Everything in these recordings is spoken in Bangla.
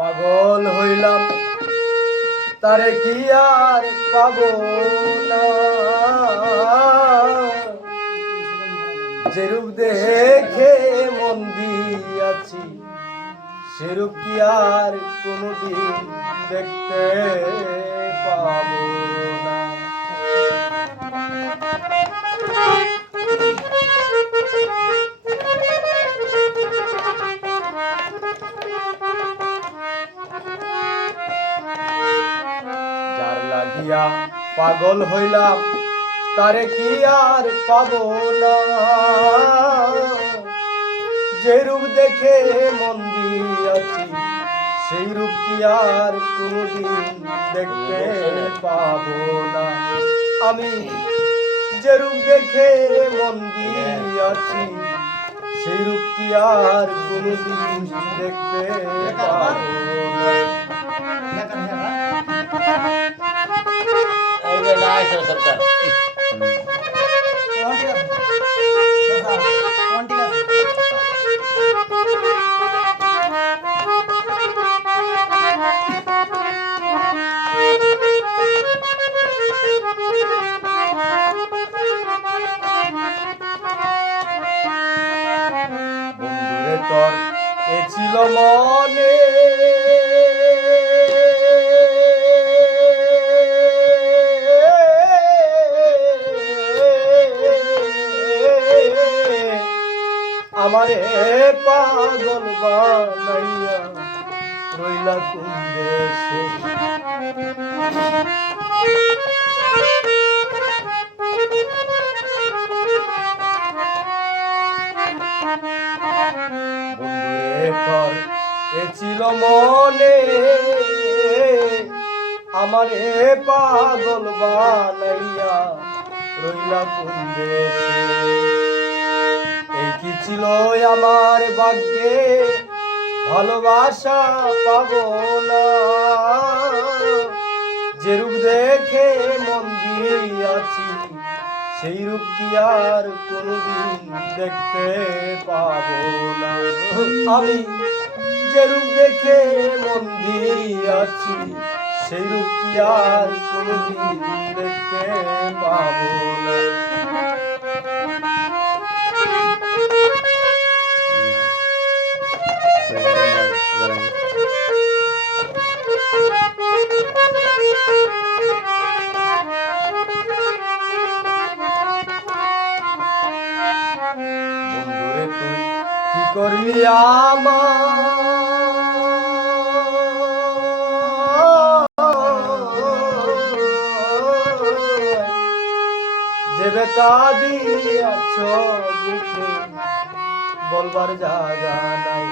পাগল হইলাম তারে কি আর পাবো না, যেরূপ দেখে মন দিয়াছি সেরূপ কি আর কোনদিন দেখতে পাবো না। যার লাগিয়া পাগল হইলাম তারে কি আর পাবো না, যে রূপ দেখে মন দিয়াছি সেই রূপ কি আর কোনদিন দেখতে পাবো না। আমি যে রূপ দেখে মন দিয়াছি সেই রূপ কি আর কোনদিন দেখতে পাবো না। বন্ধুরে তোর এ ছিল মনে, আমারে পাগল বানাইয়া রইলা কোন দেশে। বন্ধুরে তোর এ ছিল মনে, আমারে পাগল বানাইয়া রইলা কোন দেশে। এই কি ছিল আমার ভাগ্যে ভালোবাসা পাবো না, যে রূপ দেখে মন দিয়াছি সেই রূপ কি আর কোনদিন দেখতে পাবো না। আমি যে রূপ দেখে মন দিয়াছি সেই রূপ কি আর কোনদিন দেখতে পাবো না। বন্ধুরে তুই কি করলি যে বেকা দিয়াছ বুকে বলবার জায়গা নাই।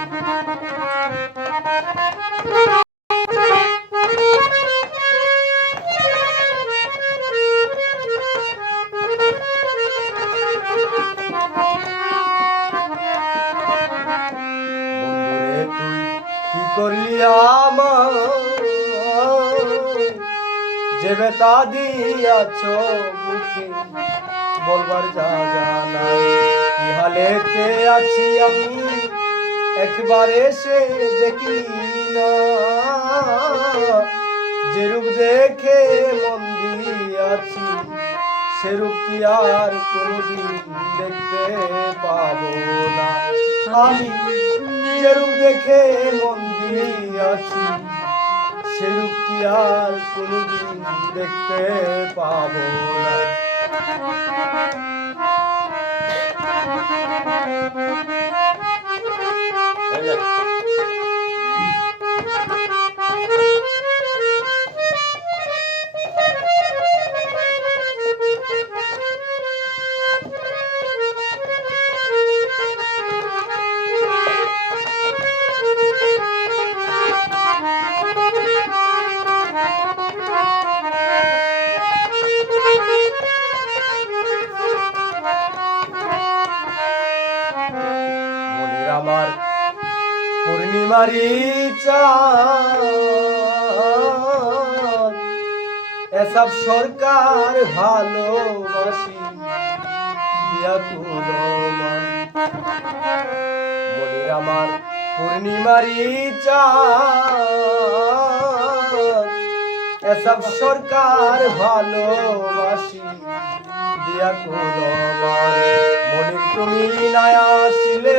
বন্ধুরে তুই কি করলি যে বেতা দিয়াছ বুকে বলবার জায়গা নাই। কি হালেতে আছি আমি একবার এসে দেখলি না, যে রূপ দেখে মন দিয়াছি সেরূপ কি আর কোনদিন দেখতে পাবো না। আমি যে রূপ দেখে মন দিয়াছি সেরূপ কি আর কোনদিন দেখতে পাবো না। আমার পূর্ণিমারি চাঁদ এসব সরকার ভালোবাসি দিয়া তুলো মান। মনির আমার পূর্ণিমারি চাঁদ এসব সরকার ভালোবাসি দিয়া কুলমান মনির তুমি না আসলে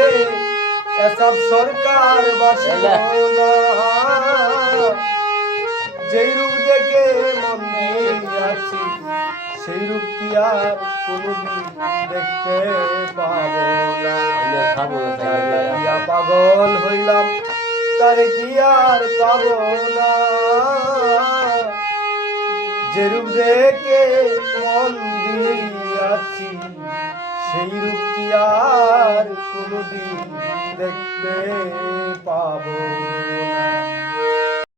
এসব সরকার বাসিল না যেই রূপ দেখে মন দিয়াছি সেই রূপ কি আর কোনদিন দেখতে পাবো না ইয়া পাগল হইলাম তারে কি আর পাবো না যে রূপ দেখে মন দিয়াছি সেই রূপ কি আর কোনদিন দেখতে পাবো না।